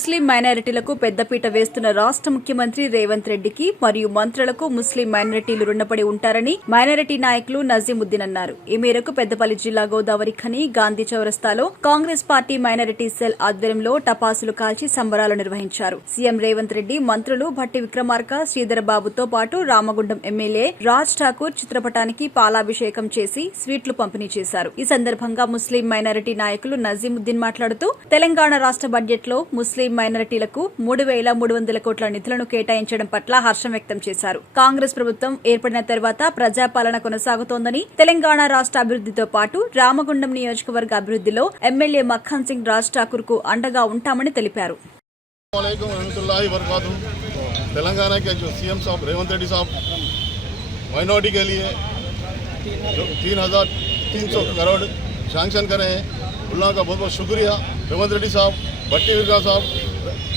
ముస్లిం మైనారిటీలకు పెద్దపీట వేస్తున్న రాష్ట్ర ముఖ్యమంత్రి రేవంత్ రెడ్డికి మరియు మంత్రులకు ముస్లిం మైనారిటీలు రుణపడి ఉంటారని మైనారిటీ నాయకులు నజీముద్దీన్ అన్నారు. ఈ మేరకు పెద్దపల్లి జిల్లా గోదావరి ఖని గాంధీ చౌరస్తాలో కాంగ్రెస్ పార్టీ మైనారిటీ సెల్ ఆధ్వర్యంలో టపాసులు కాల్చి సంబరాలు నిర్వహించారు. సీఎం రేవంత్ రెడ్డి, మంత్రులు భట్టి విక్రమార్క, శ్రీధర్ బాబుతో పాటు రామగుండం ఎమ్మెల్యే రాజ్ ఠాకూర్ చిత్రపటానికి పాలాభిషేకం చేసి స్వీట్లు పంపిణీ చేశారు. ఈ సందర్భంగా ముస్లిం మైనారిటీ నాయకులు నజీముద్దీన్ మాట్లాడుతూ తెలంగాణ రాష్ట్ర బడ్జెట్ లో ముస్లిం మైనారిటీలకు 3,300 కోట్ల నిధులను కేటాయించడం పట్ల హర్షం వ్యక్తం చేశారు. కాంగ్రెస్ ప్రభుత్వం ఏర్పడిన తర్వాత ప్రజాపాలన కొనసాగుతోందని, తెలంగాణ రాష్ట్ర అభివృద్దితో పాటు రామగుండం నియోజకవర్గ అభివృద్దిలో ఎమ్మెల్యే మక్కన్ సింగ్ రాజ్ ఠాకూర్ కు అండగా ఉంటామని తెలిపారు. तेलंगाना के जो सीएम साहब रेवंत रेड्डी साहब माइनॉरिटी के लिए जो 3,300 करोड़ सैंक्शन करे हैं, उन लोगों का बहुत बहुत शुक्रिया. रेवंत रेड्डी साहब, भट्टी विक्रम साहब,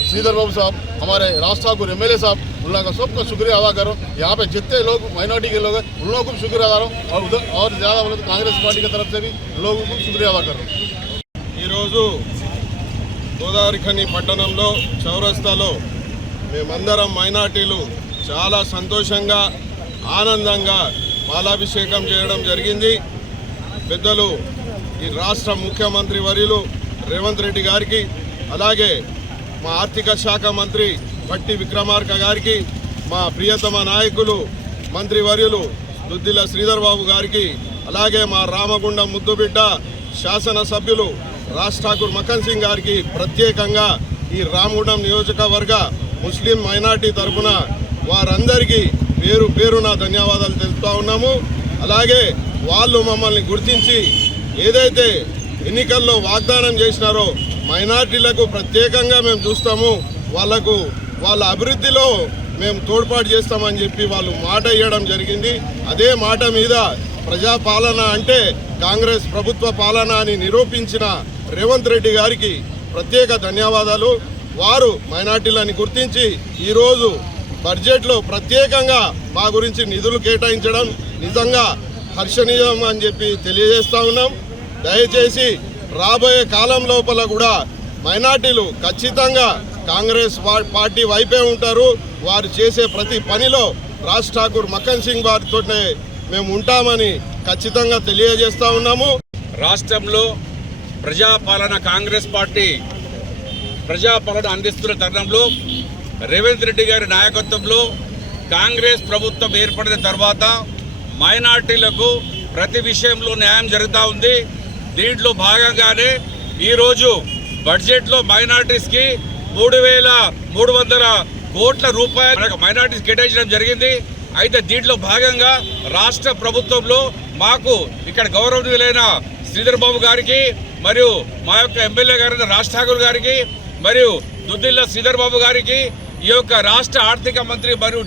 श्रीधर बाबू साहब, हमारे राज ठाकुर एमएलए साहब, उन लोगों का सबका शुक्रिया अदा करो. यहाँ पे जितने लोग माइनॉरिटी के लोग हैं उन लोगों को शुक्रिया अदा करो, और ज़्यादा बोले तो कांग्रेस पार्टी की तरफ से भी लोगों को शुक्रिया अदा करो. గోదావరి ఖని పట్టణంలో చౌరస్తాలో మేమందరం మైనార్టీలు చాలా సంతోషంగా ఆనందంగా పాలాభిషేకం చేయడం జరిగింది. పెద్దలు ఈ రాష్ట్ర ముఖ్యమంత్రి వర్యులు రేవంత్ రెడ్డి గారికి, అలాగే మా ఆర్థిక శాఖ మంత్రి భట్టి విక్రమార్క గారికి, మా ప్రియతమ నాయకులు మంత్రి వర్యులు దుద్దిల శ్రీధర్ బాబు గారికి, అలాగే మా రామగుండం ముద్దుబిడ్డ శాసనసభ్యులు రాజ్ ఠాకూర్ మక్కన్ సింగ్ గారికి ప్రత్యేకంగా ఈ రామగుండం నియోజకవర్గ ముస్లిం మైనార్టీ తరఫున వారందరికీ పేరు పేరున ధన్యవాదాలు తెలుపుతా ఉన్నాము. అలాగే వాళ్ళు మమ్మల్ని గుర్తించి ఏదైతే ఎన్నికల్లో వాగ్దానం చేసినారో మైనార్టీలకు ప్రత్యేకంగా మేము చూస్తాము, వాళ్లకు వాళ్ళ అభివృద్ధిలో మేము తోడ్పాటు చేస్తామని చెప్పి వాళ్ళు మాట ఇవ్వడం జరిగింది. అదే మాట మీద ప్రజాపాలన అంటే కాంగ్రెస్ ప్రభుత్వ పాలన అని నిరూపించిన రేవంత్ రెడ్డి గారికి ప్రత్యేక ధన్యవాదాలు. వారు మైనార్టీలని గుర్తించి ఈరోజు బడ్జెట్లో ప్రత్యేకంగా మా గురించి నిధులు కేటాయించడం నిజంగా హర్షణీయం అని చెప్పి తెలియజేస్తా ఉన్నాం. దయచేసి రాబోయే కాలం లోపల కూడా మైనార్టీలు ఖచ్చితంగా కాంగ్రెస్ పార్టీ వైపే ఉంటారు. వారు చేసే ప్రతి పనిలో రాజ్ ఠాకూర్ మక్కన్ సింగ్ వారితోనే మేము ఉంటామని ఖచ్చితంగా తెలియజేస్తా ఉన్నాము. రాష్ట్రంలో ప్రజాపాలన కాంగ్రెస్ పార్టీ ప్రజాపాలన అందిస్తున్న తరుణంలో రేవంత్ రెడ్డి గారి నాయకత్వంలో కాంగ్రెస్ ప్రభుత్వం ఏర్పడిన తర్వాత మైనార్టీలకు ప్రతి విషయంలో న్యాయం జరుగుతూ ఉంది. దీంట్లో భాగంగానే ఈరోజు బడ్జెట్లో మైనార్టీస్కి 3,300 కోట్ల రూపాయలు మైనార్టీస్ కేటాయించడం జరిగింది. అయితే దీంట్లో భాగంగా రాష్ట్ర ప్రభుత్వంలో మాకు ఇక్కడ గౌరవనీయులైన శ్రీధర్ బాబు గారికి, మరియు మా యొక్క ఎమ్మెల్యే గారైన రాజ్ ఠాకూర్ గారికి, మరియు దుద్దిల్ల శ్రీధర్ బాబు గారికి, ఈ యొక్క రాష్ట్ర ఆర్థిక మంత్రి మరియు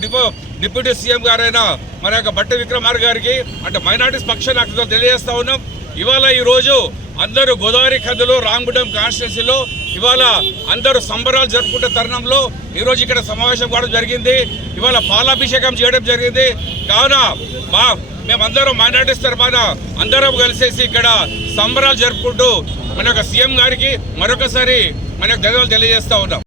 డిప్యూటీ సీఎం గారైన మన యొక్క భట్టి విక్రమార్క గారికి, అంటే మైనార్టీస్ పక్షాన్ని తెలియజేస్తా ఉన్నాం. ఇవాళ ఈరోజు అందరూ గోదావరి ఖనిలో రామగుండం కాన్స్టిట్యున్సీలో ఇవాళ అందరూ సంబరాలు జరుపుకుంటే తరుణంలో ఈరోజు ఇక్కడ సమావేశం కావడం జరిగింది. ఇవాళ పాలాభిషేకం చేయడం జరిగింది. కావున మేమందరం మైనార్టీస్ తరఫున అందరం కలిసేసి ఇక్కడ సంబరాలు జరుపుకుంటూ మన యొక్క సీఎం గారికి మరొకసారి మన యొక్క ధన్యవాదాలు తెలియజేస్తా ఉన్నాం.